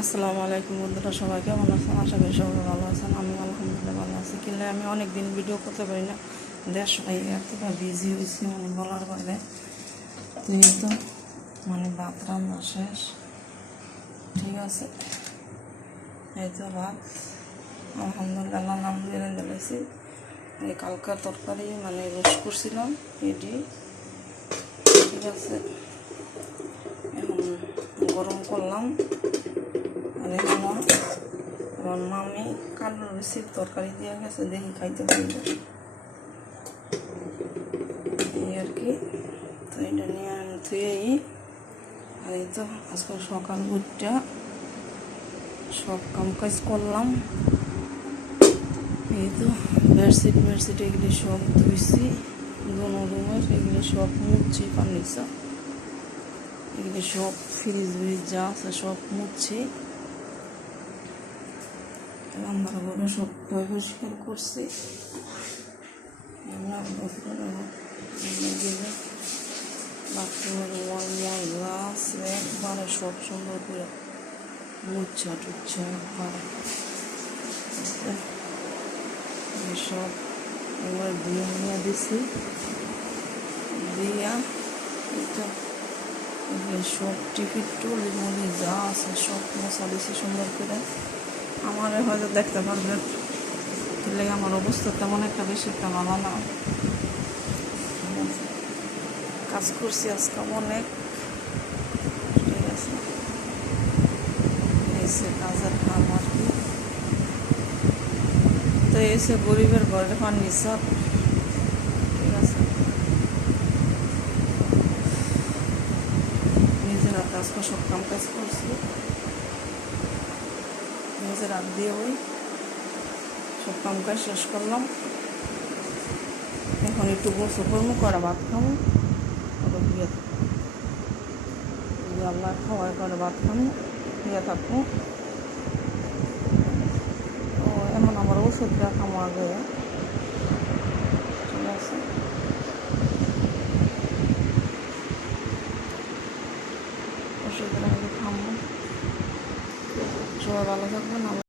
আসসালামু আলাইকুম বন্ধুরা, সবাই কেমন আছেন? আশা করি সবাই ভালো আছেন। আমি আলহামদুলিল্লাহ ভালো আছি। কিন্তু আমি অনেক দিন ভিডিও করতে পারি না, দেশ এতটা বিজি হয়েছি বলার বাইরে। তুই তো ভাত রান্না শেষ, ঠিক আছে। এই তো ভাত আলহামদুলিল্লাহ নাম বেড়ে দিয়েছি। এই কালকার তরকারি রোস্ট করছিলাম, এটি ঠিক আছে। এখন গরম করলাম। আর এখন আমার মামি কালোর বেশি তরকারি দিয়ে গেছে, দেখি খাইতে পারবে এই আর কি। তো এটা নিয়ে আমি ধুয়েই। আর এই তো আজকে সকাল উঠটা সব কাম কাজ করলাম। এই তো বেডশিট এগুলি সব ধুইছি, দোনো রুমের এগুলি সব মুছছি, ফার্নিচার এগুলি সব ফ্রিজ যা আছে সব মুছছি। রান্নাঘরে সব পরিষ্কার করছি। বাথরুমের ময়লা আছে একবারে সব সুন্দর করে মুচ্ছা টুচ্ছা একবারে সব একবার দিয়ে নিয়ে দিছি। দিয়া সব টিফিন টুলের মধ্যে যা আছে সব মশা দিছি সুন্দর করে। আমার হয়তো দেখতে পারবেন, লেগে আমার অবস্থা তেমন একটা বেশি একটা ভালো না। কাজ করছি আজকে অনেক, ঠিক আছে। এসে কাজের কাম আর কি। তো এসে গরিবের ঘরে ফার্নিচার, ঠিক আছে। নিজের হাতে আজকে সব কাম কাজ করছি, নিজের হাত দিয়ে ওই সব কাম কাজ শেষ করলাম। এখন একটু গোসল করবো, করে ভাত খাবো, বিয়ে আল্লাহ খাওয়াই করে ভাত খাবো, বিয়ে থাকবো। তো এমন আমার ওষুধটা খামো আগে, ঠিক আছে। ওষুধটা আগে খামো। সবাই ভালো থাকবেন।